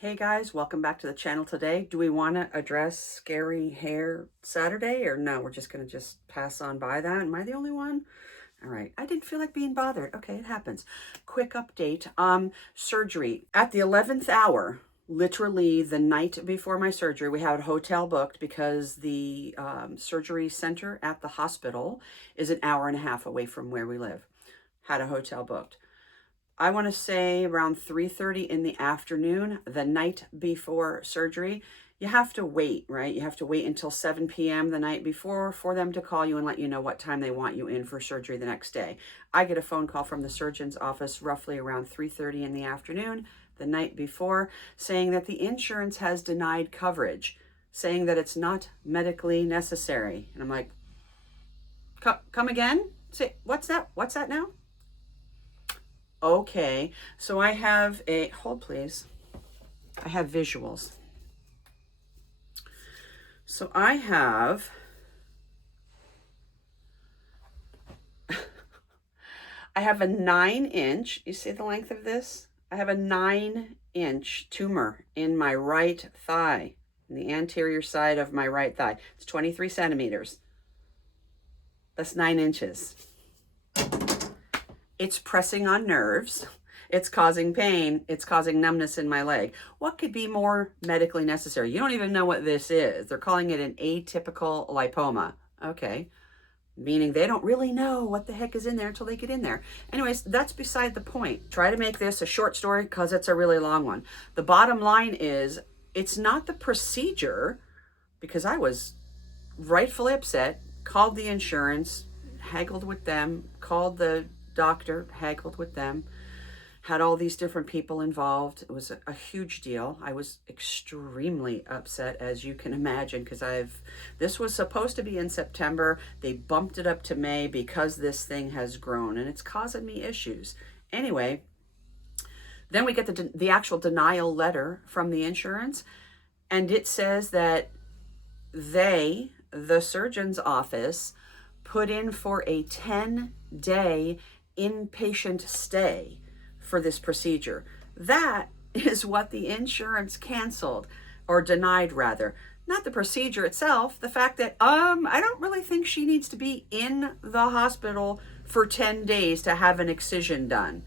Hey guys, welcome back to the channel today. Do we want to address Scary Hair Saturday or no? We're just going to just pass on by that. Am I the only one? All right. I didn't feel like being bothered. Okay, it happens. Quick update. Surgery. At the 11th hour, literally the night before my surgery, we had a hotel booked because the surgery center at the hospital is an hour and a half away from where we live. Had a hotel booked. I want to say around 3:30 in the afternoon, the night before surgery. You have to wait, right? You have to wait until 7 p.m. the night before for them to call you and let you know what time they want you in for surgery the next day. I get a phone call from the surgeon's office roughly around 3:30 in the afternoon the night before saying that the insurance has denied coverage, saying that it's not medically necessary. And I'm like, come again? Say, what's that? What's that now? Okay, so I have hold please. I have visuals. So I have, I have a 9-inch, you see the length of this? I have a 9-inch tumor in my right thigh, in the anterior side of my right thigh. It's 23 centimeters. That's 9 inches. It's pressing on nerves. It's causing pain. It's causing numbness in my leg. What could be more medically necessary? You don't even know what this is. They're calling it an atypical lipoma. Okay. Meaning they don't really know what the heck is in there until they get in there. Anyways, that's beside the point. Try to make this a short story because it's a really long one. The bottom line is it's not the procedure, because I was rightfully upset, called the insurance, haggled with them, called the doctor, haggled with them, had all these different people involved. It was a huge deal. I was extremely upset, as you can imagine, because this was supposed to be in September. They bumped it up to May because this thing has grown and it's causing me issues. Anyway, then we get the actual denial letter from the insurance, and it says that the surgeon's office, put in for a 10-day inpatient stay for this procedure. That is what the insurance canceled, or denied rather. Not the procedure itself, the fact that I don't really think she needs to be in the hospital for 10 days to have an excision done.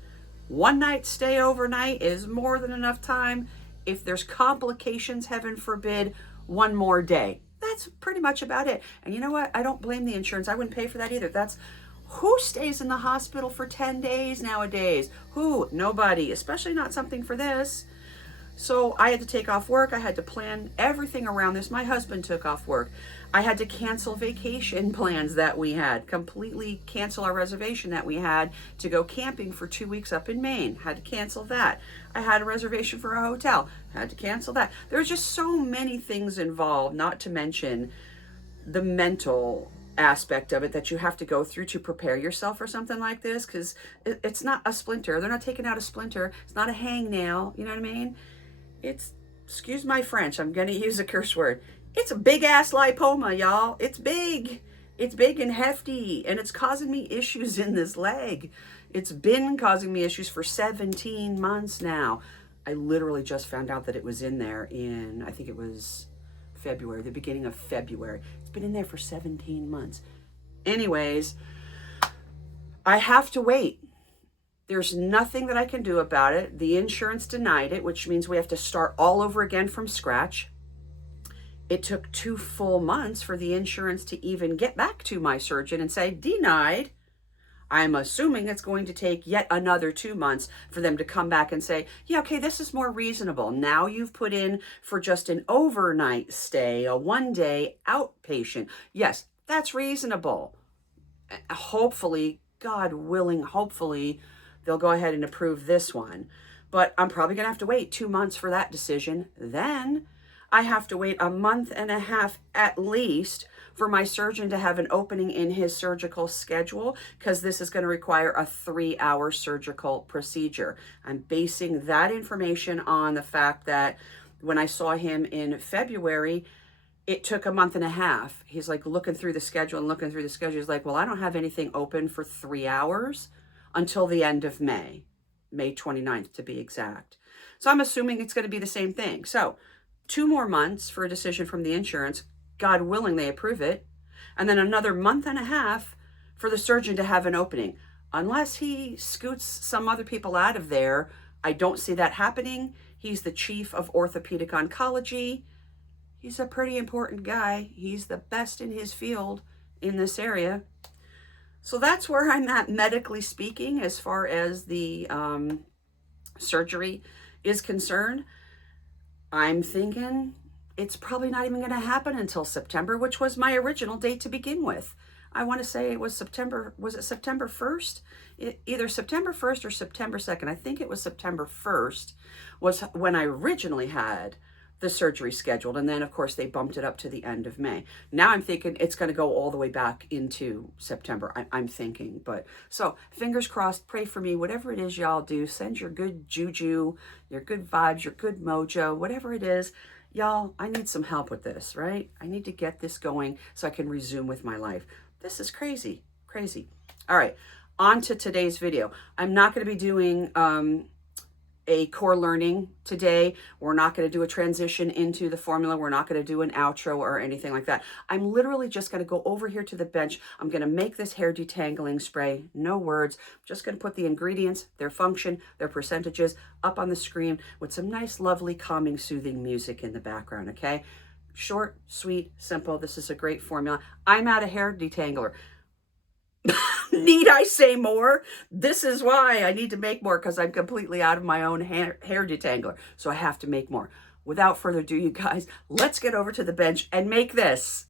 One night stay overnight is more than enough time. If there's complications, heaven forbid, one more day. That's pretty much about it. And you know what? I don't blame the insurance. I wouldn't pay for that either. That's who stays in the hospital for 10 days nowadays? Who? Nobody, especially not something for this. So I had to take off work. I had to plan everything around this. My husband took off work. I had to cancel vacation plans that we had, completely cancel our reservation that we had to go camping for 2 weeks up in Maine. Had to cancel that. I had a reservation for a hotel. Had to cancel that. There's just so many things involved, not to mention the mental aspect of it that you have to go through to prepare yourself for something like this, because it's not a splinter. They're not taking out a splinter. It's not a hangnail. You know what I mean? It's, excuse my French, I'm going to use a curse word. It's a big ass lipoma, y'all. It's big. It's big and hefty, and it's causing me issues in this leg. It's been causing me issues for 17 months now. I literally just found out that it was in there in, I think it was February, the beginning of February. It's been in there for 17 months. Anyways, I have to wait. There's nothing that I can do about it. The insurance denied it, which means we have to start all over again from scratch. It took 2 full months for the insurance to even get back to my surgeon and say, denied. I'm assuming it's going to take yet another 2 months for them to come back and say, yeah, okay, this is more reasonable. Now you've put in for just an overnight stay, a 1-day outpatient. Yes, that's reasonable. Hopefully, God willing, hopefully, they'll go ahead and approve this one. But I'm probably going to have to wait 2 months for that decision. Then I have to wait a month and a half at least for my surgeon to have an opening in his surgical schedule, because this is going to require a 3-hour surgical procedure. I'm basing that information on the fact that when I saw him in February, it took a month and a half. He's like looking through the schedule and looking through the schedule. He's like, well, I don't have anything open for 3 hours until the end of May. May 29th to be exact. So I'm assuming it's going to be the same thing. So 2 more months for a decision from the insurance. God willing, they approve it. And then another month and a half for the surgeon to have an opening. Unless he scoots some other people out of there, I don't see that happening. He's the chief of orthopedic oncology. He's a pretty important guy. He's the best in his field in this area. So that's where I'm at medically speaking as far as the surgery is concerned. I'm thinking it's probably not even going to happen until September, which was my original date to begin with. I want to say it was September, was it September 1st? Either September 1st or September 2nd. I think it was September 1st was when I originally had the surgery scheduled. And then, of course, they bumped it up to the end of May. Now I'm thinking it's going to go all the way back into September, I'm thinking. But so fingers crossed, pray for me, whatever it is y'all do, send your good juju, your good vibes, your good mojo, whatever it is. Y'all, I need some help with this, right? I need to get this going so I can resume with my life. This is crazy, crazy. All right, on to today's video. I'm not going to be doing a core learning today. We're not going to do a transition into the formula. We're not going to do an outro or anything like that. I'm literally just going to go over here to the bench. I'm going to make this hair detangling spray. No words. I'm just going to put the ingredients, their function, their percentages up on the screen with some nice, lovely, calming, soothing music in the background, okay? Short, sweet, simple. This is a great formula. I'm out of hair detangler. Need I say more? This is why I need to make more, because I'm completely out of my own hair detangler. So I have to make more. Without further ado, you guys, let's get over to the bench and make this.